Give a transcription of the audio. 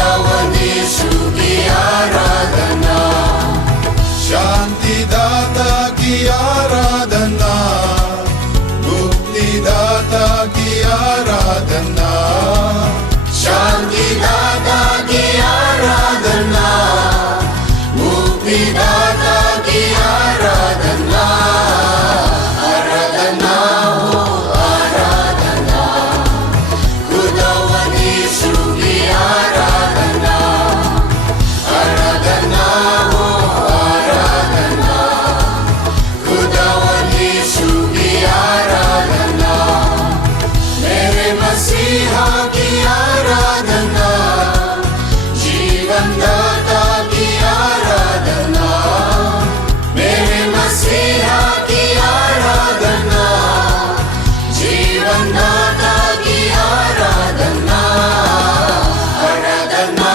खुदावंदीशु की आराधना, शांतिदाता की आराधना, मुक्तिदाता की आराधना, शांतिदाता की आराधना, मुक्तिदाता की आराधना, आराधना हो आराधना, खुदावंदीशु की आराधना, आराधना हो आराधना, खुदावंदीशु की आराधना, मेरे मसीहा की आराधना, जीवनदाता की आराधना, मेरे मसीहा की आराधना, जीवनदाता की आराधना, आराधना